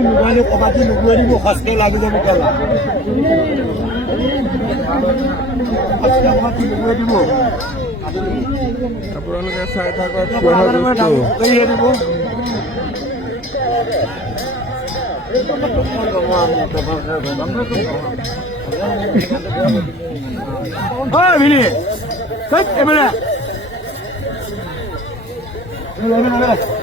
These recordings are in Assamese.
মোবাইলে কবাদি নুগুৱাই দিব সস্তে লাগি যাব কেলা সস্তে কবাদি নুগুৱাই দিব আপোনালোকে চাই থাকক দিব Oi, Vini! Sai, Emre! Emre!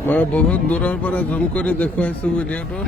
মই বহুত দূৰৰ পৰা জুম কৰি দেখুৱাইছো ভিডিঅ'টো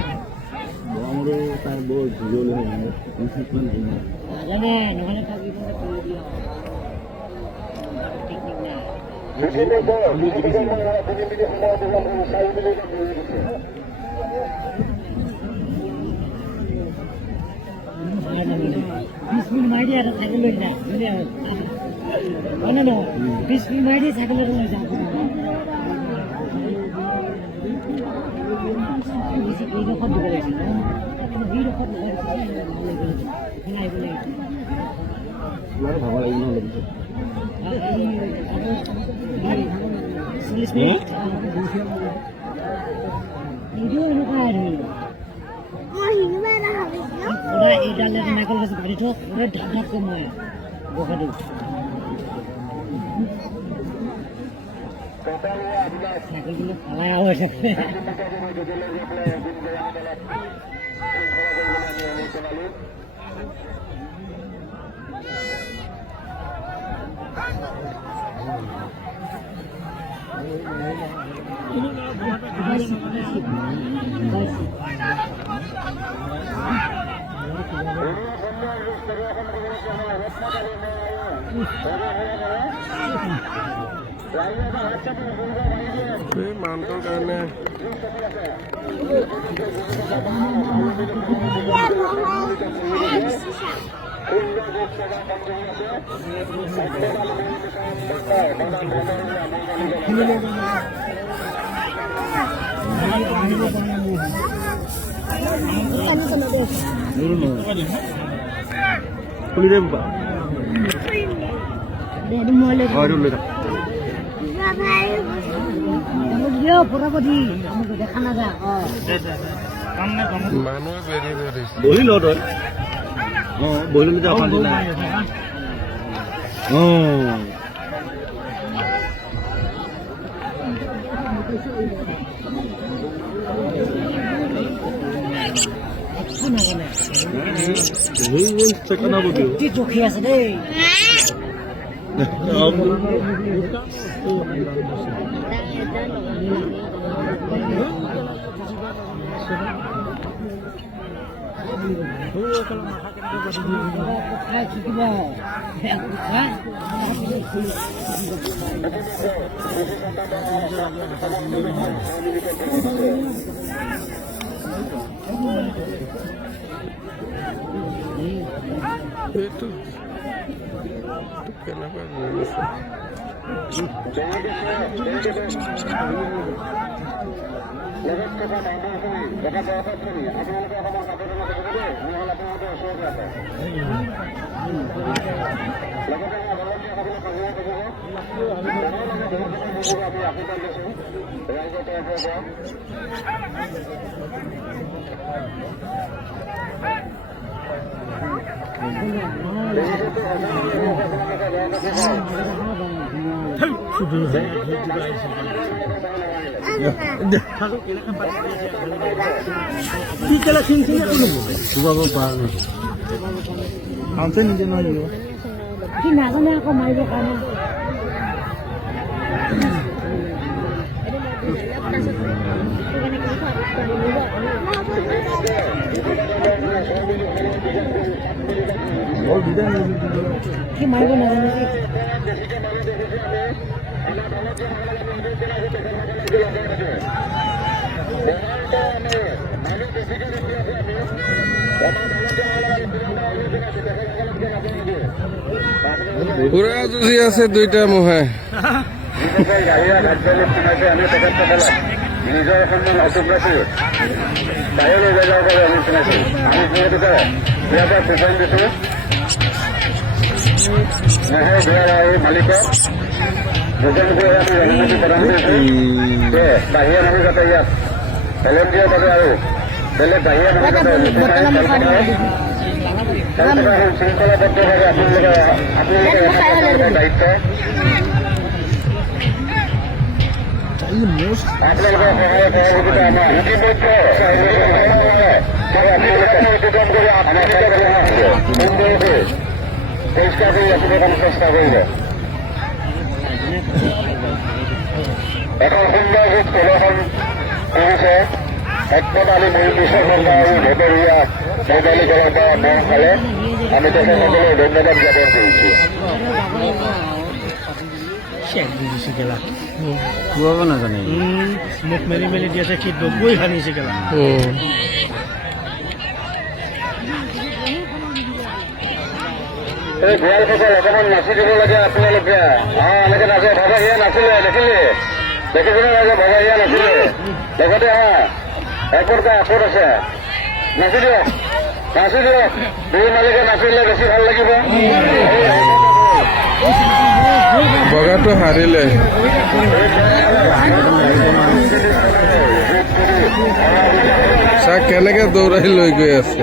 মানুহৰ কাৰণে বহি ল তই বহি ললে অশান্তি নাই চোখে আছে দেই itu kenapa সি নাজানে আকৌ মাৰিব কাৰণে সি মাৰিব নাজানে পুৰা যুঁজি আছে দুইটা মহে নিজৰ সন্মান অটুট ৰাখি বাহিৰলৈ ওলাই যাব পাৰে আমি চিনাইছো আমি যিহেতুকে ইয়াৰ পৰা কুপন দিছো মহৰ দুৱাৰ আৰু মালিকক মুখে আমি অনুমতি প্ৰদান কৰিছো যে বাহিৰা মানুহ যাতে ইয়াত কলম দিয়াৰ বাবে আৰু বেলেগ বাহিৰা মানুহ যাতে শৃংখলাবদ্ধভাৱে আপোনালোকে দায়িত্ব আপোনালোকৰ সহায় সহযোগিতা আমাৰ ইতিমধ্যে যোগান কৰি আমাৰ সুন্দৰকৈ পৰিষ্কাৰ কৰি ৰাখিবৰ কাৰণে চেষ্টা কৰিব এখন সুন্দৰ ৰূপ প্ৰদৰ্শন কৰিছে একমত আমি মৰিপুষৰ চৰকাৰ আৰু ভেটৰীয়া মৈদালীকৰণৰ পৰা মন খালে আমি তেখেতসকলক ধন্যবাদ জ্ঞাপন কৰিছোঁ খুৱাব নাজানে মোক মেলি মেলি দি আছে সি ডবৈ ভাঙিছে কেলা এই গোৱালসকল অকণমান নাচি দিব লাগে আপোনালোকে এনেকে নাচে ভবাহিয়া নাছিলে দেখিলে দেখিছিলে লাগে ভবাহিয়া নাছিলে লগতে একপৰটা আপদ আছে নাচি দিয়ক দুই মালিকে নাচিলে বেছি ভাল লাগিব বগাটো হাৰিলে চাহ কেনেকে দৌৰাই লৈ গৈ আছে